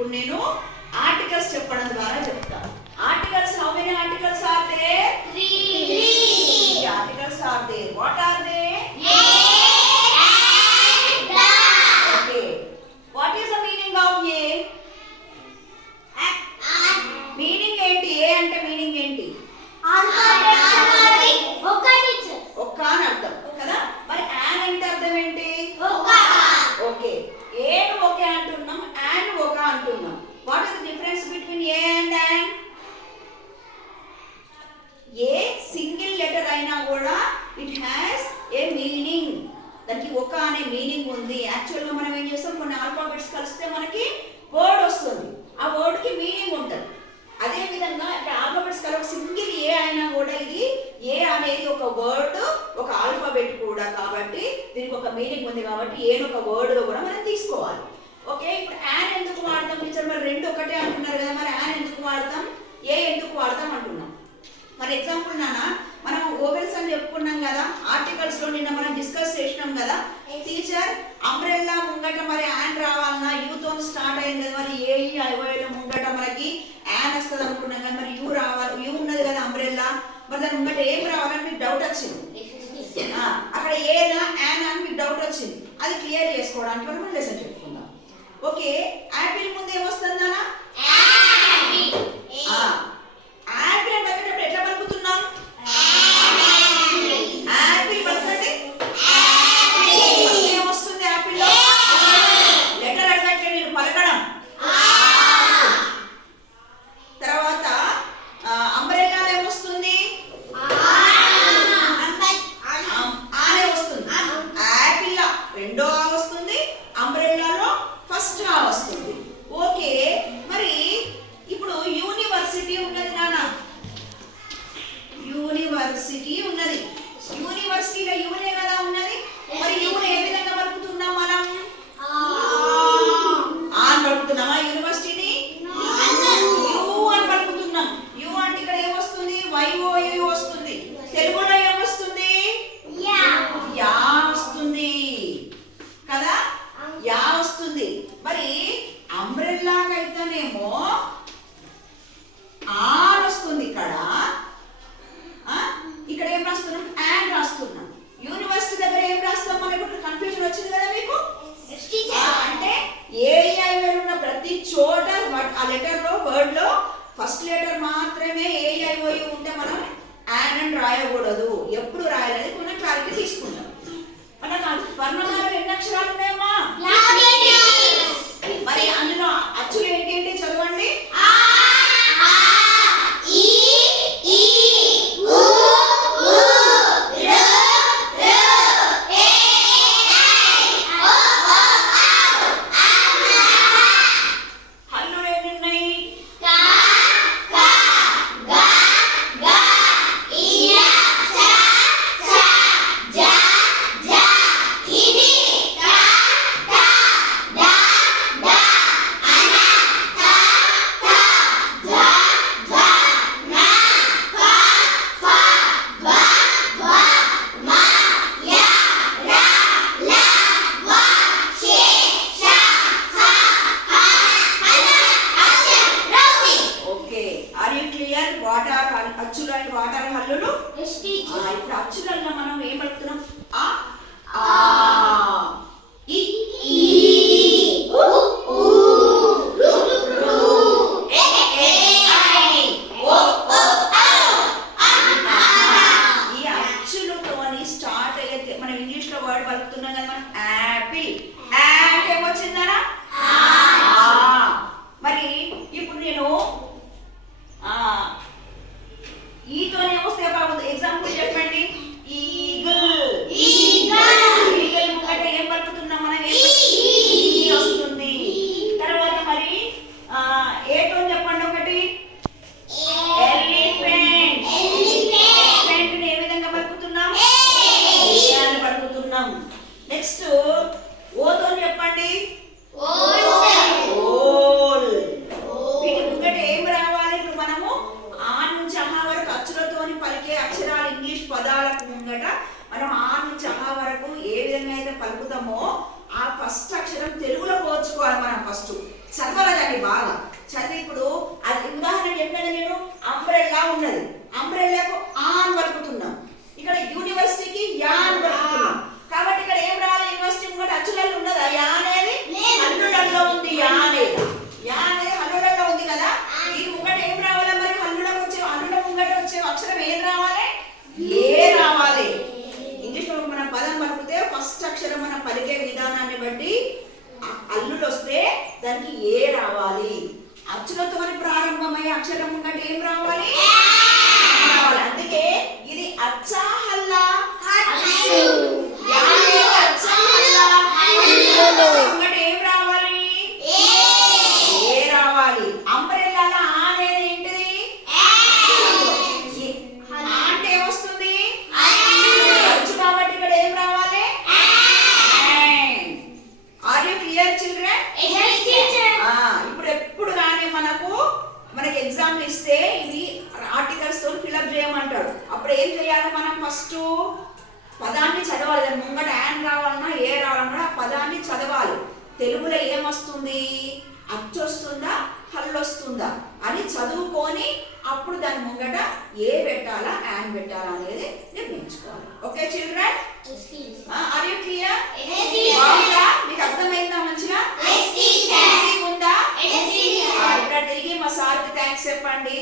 ఇప్పుడు నేను ఆర్టికల్స్ చెప్పడం ద్వారా చెప్తాను. Articles, how many articles are there? 3 articles are there. What are they? A and the. Okay. What is the meaning of A? Meaning ఏంటి? ఏ అంటే meaning ఏంటి? ఒక్క అని అర్థం కదా. మరి యాన్ అంటే అర్థం ఏంటి? ఓకే. ఏను ఓకే అంటున్నాం, యాన్ ఒక అంటున్నాం. What is the difference between A and an? A single letter అయినా కూడా ఇట్ హ్యాస్ ఏ మీనింగ్. దానికి ఒక అనే మీనింగ్ ఉంది. యాక్చువల్గా మనం ఏం చేస్తాం, కొన్ని ఆల్ఫాబెట్స్ కలిస్తే మనకి వర్డ్ వస్తుంది. ఆ వర్డ్కి మీనింగ్ ఉంటుంది. అదే విధంగా ఇక్కడ ఆల్ఫాబెట్స్ కలిపి సింగిల్ ఏ అయినా కూడా ఇది ఏ అనేది ఒక వర్డ్, ఒక ఆల్ఫాబెట్ కూడా, కాబట్టి దీనికి ఒక మీనింగ్ ఉంది. కాబట్టి ఏను ఒక వర్డ్గా కూడా మనం తీసుకోవాలి. ఓకే. ఇప్పుడు యాన్ ఎందుకు వాడతాం టీచర్? మరి రెండు ఒకటే అంటున్నారు కదా, మరి యాన్ ఎందుకు వాడతాం, ఏ ఎందుకు వాడతాం అంటున్నాం. ఫర్ ఎగ్జాంపుల్ నాన్న, మనం ఓవెల్స్ అని చెప్పుకున్నాం కదా, ఆర్టికల్స్ లో నిన్న మనం డిస్కస్ చేసినాం కదా. టీచర్ అంబ్రెల్లా ముంగట మరి యాన్ రావాలన్నా యూతో స్టార్ట్ అయింది కదా, మరి ఏఈఐఓఏల ముంగట మనకి యాన్ వస్తుంది అనుకున్నాం కదా, మరి యూ రావాలి. యూ ఉన్నది కదా అంబ్రెల్లా, మరి దాని ముంగట ఏం రావాలని మీకు డౌట్ వచ్చింది. అక్కడ ఏనా యాన్ అని మీకు డౌట్ వచ్చింది. అది క్లియర్ చేసుకోవడానికి మనం లెసన్ చెప్పుకుందాం. ఓకే. యాపిల్ ముందు ఏమొస్తుంది నాన్న? యాపిల్ అంటే ఎట్లా పలుకుతున్నాం? యాపిల్ పలకండి. ఏమొస్తుంది యాపిల్లో? లెటర్ అడగట్లే నేను, పలకడం. తర్వాత అంబ్రెల్లా ఏమొస్తుంది? ఆనే వస్తుంది. యాపిల్ రెండో ఆ వస్తుంది, అంబ్రెల్లాలో ఫస్ట్ ఆ వస్తుంది. ఓకే. మరి ఇప్పుడు యూనివర్సిటీ ఉన్నది నాన్న, యూనివర్సిటీ ఉన్నది. యూనివర్సిటీలో యూనే కదా ఉన్నది. మరి యూని ఏ విధంగా పలుకుతున్నాం మనం? ఆన్ పలుకుతున్నామా యూనివర్సిటీని? యూ అని పలుకుతున్నాం. యూ అంటే ఇక్కడ ఏమొస్తుంది? వైఓయు వస్తుంది. తెలుగులో ఏమొస్తుంది? యా వస్తుంది కదా, యా వస్తుంది. మరి అంబ్రెల్లాకైతేనేమో ఆన్ వస్తుంది. ఇక్కడ ఏం రాస్తున్నాం? యాన్ రాస్తున్నాం. యూనివర్సిటీ దగ్గర ఏం రాస్తాం? మనకి ఇప్పుడు కన్ఫ్యూజన్ వచ్చింది కదా మీకు. అంటే ఏఐఓ ఉన్న ప్రతి చోట ఆ లెటర్ లో, వర్డ్ లో ఫస్ట్ లెటర్ మాత్రమే ఏఐఓ ఉంటే మనం యాన్ అని రాయకూడదు. ఎప్పుడు రాయాలనేది కొంచెం క్లారిటీ తీసుకుంటాం. మనకు వర్ణమాలలో ఎన్ని అక్షరాలు ఉన్నాయమ్మా? మరి అందులో అచ్చులు ఏంటి చదవండి. అంబ్రెల్లాకు ఆన్ పలుకుతున్నాం, ఇక్కడ యూనివర్సిటీకి యాన్ పలుకుతున్నాం. కాబట్టి ఇక్కడ ఏం రావాలి? యూనివర్సిటీ ముంగట అచ్చులలో ఉన్నదా యా అనేది? హల్లులలో ఉంది యా అనేది. యా అనేది హల్లులలో ఉంది కదా. దీని ముంగట ఏం రావాలి మరి? హల్లులకు వచ్చే హల్లుల ముంగట వచ్చే అక్షరం ఏం రావాలి? ఏ రావాలి. ఇంగ్లీష్లో మనం పదం పలికితే ఫస్ట్ అక్షరం మనం పలికే విధానాన్ని బట్టి హల్లులు వస్తే దానికి ఏ రావాలి. అచ్చులతో ప్రారంభమయ్యే అక్షరం ముంగట ఏం రావాలి? రావాలి. అందుకే ఇది అచ్చా హల్లా ముంగట ఏం రావాలి? ఏ రావాలి. అంబ్రెల్లాల ఆ అనేది ఏంటిది? అంటే ఏమొస్తుంది? అచ్చు. కాబట్టి ఇక్కడ ఏం రావాలి? Are you clear children? ఇప్పుడు ఎప్పుడు కానీ మనకి ఎగ్జామ్ ఇస్తే ఇది ఆర్టికల్స్ తో ఫిల్అప్ చేయమంటాడు. అప్పుడు ఏం చేయాలి? మనం ఫస్ట్ పదాన్ని చదవాలి. దాని ముంగట యాన్ రావాలన్నా ఏ రావాలన్నా ఆ పదాన్ని చదవాలి. తెలుగులో ఏమొస్తుంది? అచ్చు వస్తుందా హల్లు వస్తుందా అని చదువుకొని అప్పుడు దాని ముంగట ఏ పెట్టాలా యాన్ పెట్టాలా అనేది నిర్ణయించుకోవాలి. Okay children, are you clear? మీకు అర్థమైందా మంచిగా? ఉందా? ఇక్కడ తిరిగి మా సార్కి థ్యాంక్స్ చెప్పండి.